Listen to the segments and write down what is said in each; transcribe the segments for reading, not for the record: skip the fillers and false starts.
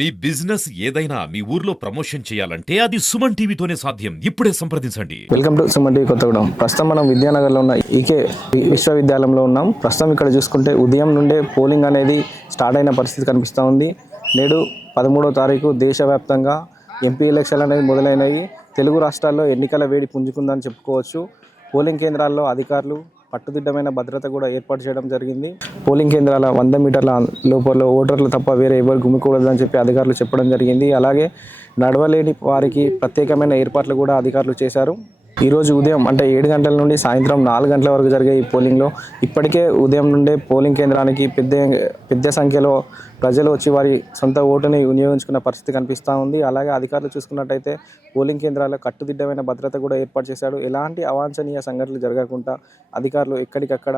మీ business ఏదైనా మీ ఊర్లో promotion చేయాలంటే అది సుమన్ టీవీతోనే సాధ్యం. ఇప్పుడే సంప్రదించండి. Welcome to Suman TV Kothagudem. ప్రస్తుతం మనం విద్యానగర్లో ఉన్న ఈకే విశ్వవిద్యాలయంలో ఉన్నాం. ప్రస్తుతం ఇక్కడ చూసుకుంటే ఉదయం నుండే పోలింగ్ అనేది స్టార్ట్ అయిన పరిస్థితి కనిపిస్తూ ఉంది. నేడు 13వ తారీఖు దేశవ్యాప్తంగా ఎంపీ ఎలక్షన్లు అనేది మొదలైనవి. తెలుగు రాష్ట్రాల్లో ఎన్నికల వేడి పుంజుకుందని చెప్పుకోవచ్చు. పోలింగ్ కేంద్రాల్లో అధికారులు పట్టుదిట్టమైన భద్రత కూడా ఏర్పాటు చేయడం జరిగింది. పోలింగ్ కేంద్రాల 100 మీటర్ల లోపల ఓటర్లు తప్ప వేరే ఎవరు గుమికూడదని చెప్పి అధికారులు చెప్పడం జరిగింది. అలాగే నడవలేని వారికి ప్రత్యేకమైన ఏర్పాట్లు కూడా అధికారులు చేశారు. ఈరోజు ఉదయం అంటే 7 గంటల నుండి సాయంత్రం 4 గంటల వరకు జరిగే ఈ పోలింగ్లో ఇప్పటికే ఉదయం నుండే పోలింగ్ కేంద్రానికి పెద్ద సంఖ్యలో ప్రజలు వచ్చి వారి సొంత ఓటుని వినియోగించుకున్న పరిస్థితి కనిపిస్తూ ఉంది. అలాగే అధికారులు చూసుకున్నట్టయితే పోలింగ్ కేంద్రాల్లో కట్టుదిట్టమైన భద్రత కూడా ఏర్పాటు చేశాడు. ఎలాంటి అవాంఛనీయ సంఘటనలు జరగకుండా అధికారులు ఎక్కడికక్కడ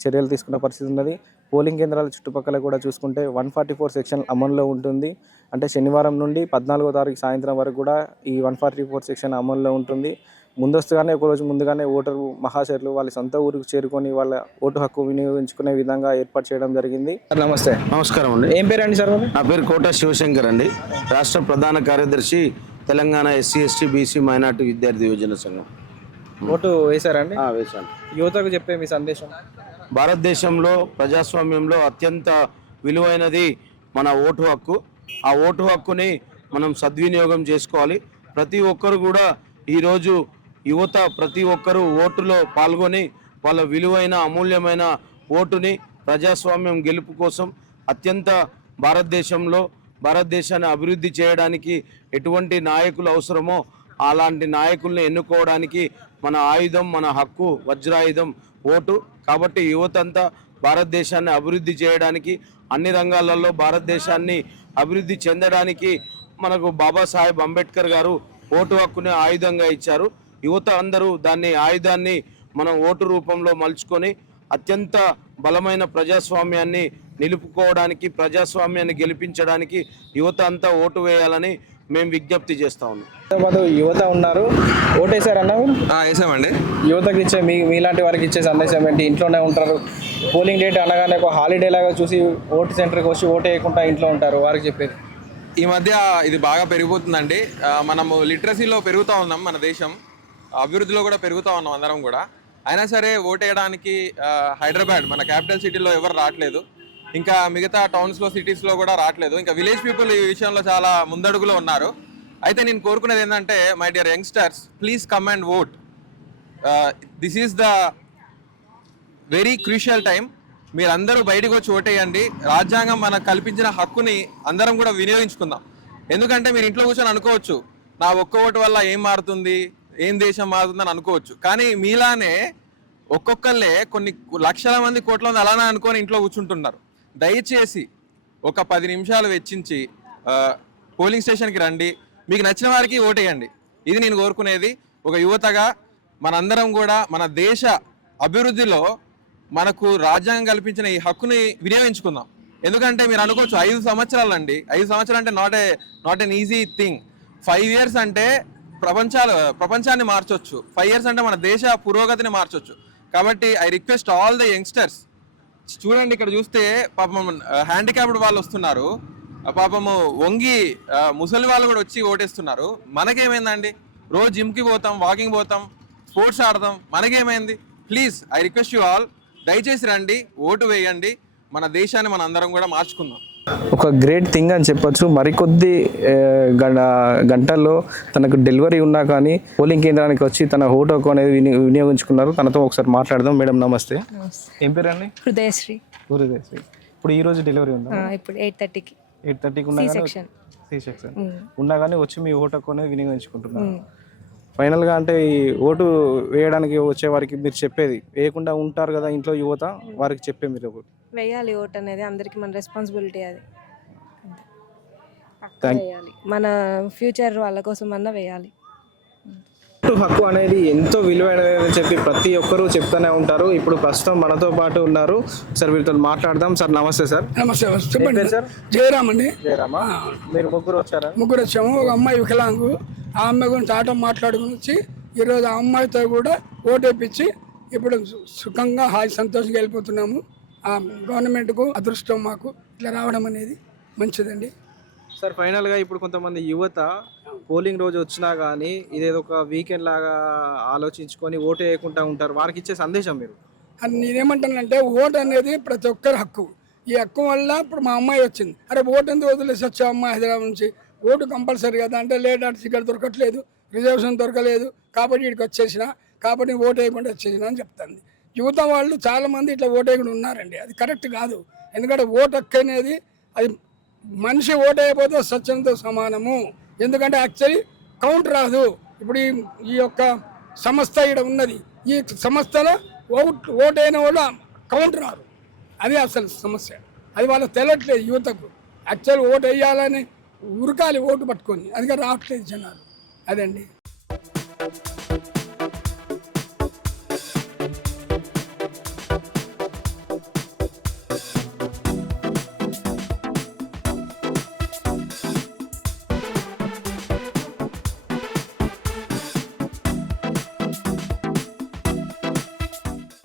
చర్యలు తీసుకున్న పరిస్థితి ఉన్నది. పోలింగ్ కేంద్రాల చుట్టుపక్కల కూడా చూసుకుంటే 144 సెక్షన్ అమల్లో ఉంటుంది. అంటే శనివారం నుండి 14వ తారీఖు సాయంత్రం వరకు కూడా ఈ 144 సెక్షన్ అమల్లో ఉంటుంది. ముందస్తుగానే ఒకరోజు ముందుగానే ఓటరు మహాశయులు వాళ్ళ సొంత ఊరికి చేరుకొని వాళ్ళ ఓటు హక్కు వినియోగించుకునే విధంగా ఏర్పాటు చేయడం జరిగింది. నమస్తే. నమస్కారం అండి. ఏం పేరు అండి సార్? నా పేరు కోట శివశంకర్ అండి, రాష్ట్ర ప్రధాన కార్యదర్శి, Telangana SC ST BC minority విద్యార్థి యోజన సంఘం. ఓటు వేశారండి? వేశాను. యువతకు చెప్పే మీ సందేశం? భారతదేశంలో ప్రజాస్వామ్యంలో అత్యంత విలువైనది మన ఓటు హక్కు. ఆ ఓటు హక్కుని మనం సద్వినియోగం చేసుకోవాలి. ప్రతి ఒక్కరు కూడా ఈరోజు యువత ప్రతి ఒక్కరూ ఓటులో పాల్గొని వాళ్ళ విలువైన అమూల్యమైన ఓటుని ప్రజాస్వామ్యం గెలుపు కోసం అత్యంత భారతదేశాన్ని అభివృద్ధి చేయడానికి ఎటువంటి నాయకులు అవసరమో అలాంటి నాయకుల్ని ఎన్నుకోవడానికి మన ఆయుధం, మన హక్కు, వజ్రాయుధం ఓటు. కాబట్టి యువత అంతా భారతదేశాన్ని అభివృద్ధి చేయడానికి, అన్ని రంగాలలో భారతదేశాన్ని అభివృద్ధి చెందడానికి మనకు బాబాసాహెబ్ అంబేద్కర్ గారు ఓటు హక్కుని ఆయుధంగా ఇచ్చారు. యువత అందరూ దాన్ని ఆయుధాన్ని మనం ఓటు రూపంలో మలుచుకొని అత్యంత బలమైన ప్రజాస్వామ్యాన్ని నిలుపుకోవడానికి, ప్రజాస్వామ్యాన్ని గెలిపించడానికి యువత అంతా ఓటు వేయాలని మేము విజ్ఞప్తి చేస్తా ఉన్నాం. యువత ఉన్నారు, ఓటేసారన్నా? వేసామండి. యువతకి ఇచ్చే మీలాంటి వారికి ఇచ్చే సందేశం ఏంటి? ఇంట్లోనే ఉంటారు, పోలింగ్ డేట్ అనగానే ఒక హాలిడే లాగా చూసి ఓటు సెంటర్కి వచ్చి ఓటు వేయకుండా ఇంట్లో ఉంటారు, వారికి చెప్పేది? ఈ మధ్య ఇది బాగా పెరిగిపోతుందండి. మనము లిటరసీలో పెరుగుతూ ఉన్నాం, మన దేశం అభివృద్ధిలో కూడా పెరుగుతూ ఉన్నాం అందరం కూడా. అయినా సరే ఓటు వేయడానికి హైదరాబాద్ మన క్యాపిటల్ సిటీలో ఎవరు రావట్లేదు, ఇంకా మిగతా టౌన్స్లో సిటీస్లో కూడా రావట్లేదు. ఇంకా విలేజ్ పీపుల్ ఈ విషయంలో చాలా ముందడుగులో ఉన్నారు. అయితే నేను కోరుకునేది ఏంటంటే, my dear youngsters, please come and vote. This is the very crucial time. మీరందరూ బయటకు వచ్చి ఓటేయండి. రాజ్యాంగం మనకు కల్పించిన హక్కుని అందరం కూడా వినియోగించుకుందాం. ఎందుకంటే మీరు ఇంట్లో కూర్చొని అనుకోవచ్చు, నా ఒక్క ఓటు వల్ల ఏం మారుతుంది, ఏం దేశం మారుతుందని అనుకోవచ్చు. కానీ మీలానే ఒక్కొక్కళ్ళే కొన్ని లక్షల మంది, కోట్ల మంది అలానే అనుకొని ఇంట్లో కూర్చుంటున్నారు. దయచేసి ఒక 10 నిమిషాలు వెచ్చించి పోలింగ్ స్టేషన్కి రండి, మీకు నచ్చిన వారికి ఓటేయండి. ఇది నేను కోరుకునేది. ఒక యువతగా మనందరం కూడా మన దేశ అభివృద్ధిలో మనకు రాజ్యాంగం కల్పించిన ఈ హక్కుని వినియోగించుకుందాం. ఎందుకంటే మీరు అనుకోవచ్చు 5 సంవత్సరాలు అండి, 5 సంవత్సరాలు అంటే not an easy thing. 5 years అంటే ప్రపంచాన్ని మార్చొచ్చు. 5 years అంటే మన దేశ పురోగతిని మార్చొచ్చు. కాబట్టి I request all the youngsters, చూడండి ఇక్కడ చూస్తే పాపం హ్యాండిక్యాప్డ్ వాళ్ళు వస్తున్నారు, పాపము వంగి ముసలి వాళ్ళు కూడా వచ్చి ఓటేస్తున్నారు. మనకేమైందండి? రోజు జిమ్కి పోతాం, వాకింగ్ పోతాం, స్పోర్ట్స్ ఆడతాం, మనకేమైంది? Please I request you all, దయచేసి రండి, ఓటు వేయండి, మన దేశాన్ని మన అందరం కూడా మార్చుకుందాం. ఒక గ్రేట్ థింగ్ అని చెప్పొచ్చు. మరికొద్ది గంటల్లో తనకు డెలివరీ ఉన్నా కానీ పోలింగ్ కేంద్రానికి వచ్చి తన ఓటు హక్కు అనేది వినియోగించుకున్నారు. తనతో ఒకసారి మాట్లాడదాం. మేడం నమస్తే. ఏం పేరు అండి? హృదయశ్రీ. ఇప్పుడు ఈ రోజు డెలివరీ ఉందా? ఇప్పుడు 8:30కి. 8:30కి ఉన్నా C-section ఉన్నా కానీ వచ్చి మీ ఓటు హక్కు అనేది వినియోగించుకుంటున్నారు. ఫైనల్గా అంటే ఈ ఓటు వేయడానికి వచ్చే వారికి మీరు చెప్పేది, వేయకుండా ఉంటారు కదా ఇంట్లో యువత, వారికి చెప్పే మీరు వేయాలి. ఓటు అనేది అందరికి మన రెస్పాన్సిబిలిటీ. అది వేయాలి, మన ఫ్యూచర్ వాళ్ళ కోసం అన్నా వేయాలి. ఓటు హక్కు అనేది ఎంతో విలువైనదని చెప్పి ప్రతి ఒక్కరూ చెప్తూనే ఉంటారు. ఇప్పుడు ప్రస్తుతం మనతో పాటు ఉన్నారు సార్, వీరితో మాట్లాడదాం. సార్ నమస్తే. సార్ నమస్తే. చెప్పండి సార్. జయరామ్ అండి. జయరామా? మీరు ముగ్గురు వచ్చారా? ముగ్గురు వచ్చాము. ఒక అమ్మాయి వికలాంగు, ఆ అమ్మాయి గురించి ఆటో మాట్లాడుకుని వచ్చి ఈరోజు ఆ అమ్మాయితో కూడా ఓటేపించి ఇప్పుడు సుఖంగా సంతోషంగా వెళ్ళిపోతున్నాము. ఆ గవర్నమెంట్కు అదృష్టం మాకు ఇట్లా రావడం అనేది మంచిదండి. సార్ ఫైనల్గా ఇప్పుడు కొంతమంది యువత పోలింగ్ రోజు వచ్చినా కానీ ఇదేదో ఒక వీకెండ్ లాగా ఆలోచించుకొని ఓటు వేయకుండా ఉంటారు, వారికి ఇచ్చే సందేశం మీరు? అని నేనేమంటానంటే ఓటు అనేది ప్రతి ఒక్కరి హక్కు. ఈ హక్కు వల్ల ఇప్పుడు మా అమ్మాయి వచ్చింది, అరే ఓటు ఎందుకు వదిలేసి వచ్చా అమ్మాయి హైదరాబాద్ నుంచి, ఓటు కంపల్సరీ కదా అంటే లేట్ టికెట్ దొరకట్లేదు, రిజర్వేషన్ దొరకలేదు కాబట్టి ఇక్కడికి వచ్చేసిన, కాబట్టి ఓటు వేయకుండా వచ్చేసిన అని చెప్తాను. యువత వాళ్ళు చాలామంది ఇట్లా ఓటు వేయకుండా ఉన్నారండి, అది కరెక్ట్ కాదు. ఎందుకంటే ఓటు హక్కు అనేది అది మనిషి ఓటు వేయకపోతే సత్యంతో సమానము. ఎందుకంటే యాక్చువల్లీ కౌంట్ రాదు. ఇప్పుడు ఈ యొక్క సంస్థ ఇక్కడ ఉన్నది, ఈ సంస్థలో ఓటు అయిన వాళ్ళు కౌంట్ రారు, అది అసలు సమస్య. అది వాళ్ళకి తెలియట్లేదు యువతకు. యాక్చువల్ ఓటు వేయాలని ఉరకాలి ఓటు పట్టుకొని, అది రావట్లేదు జనాలు, అదండి.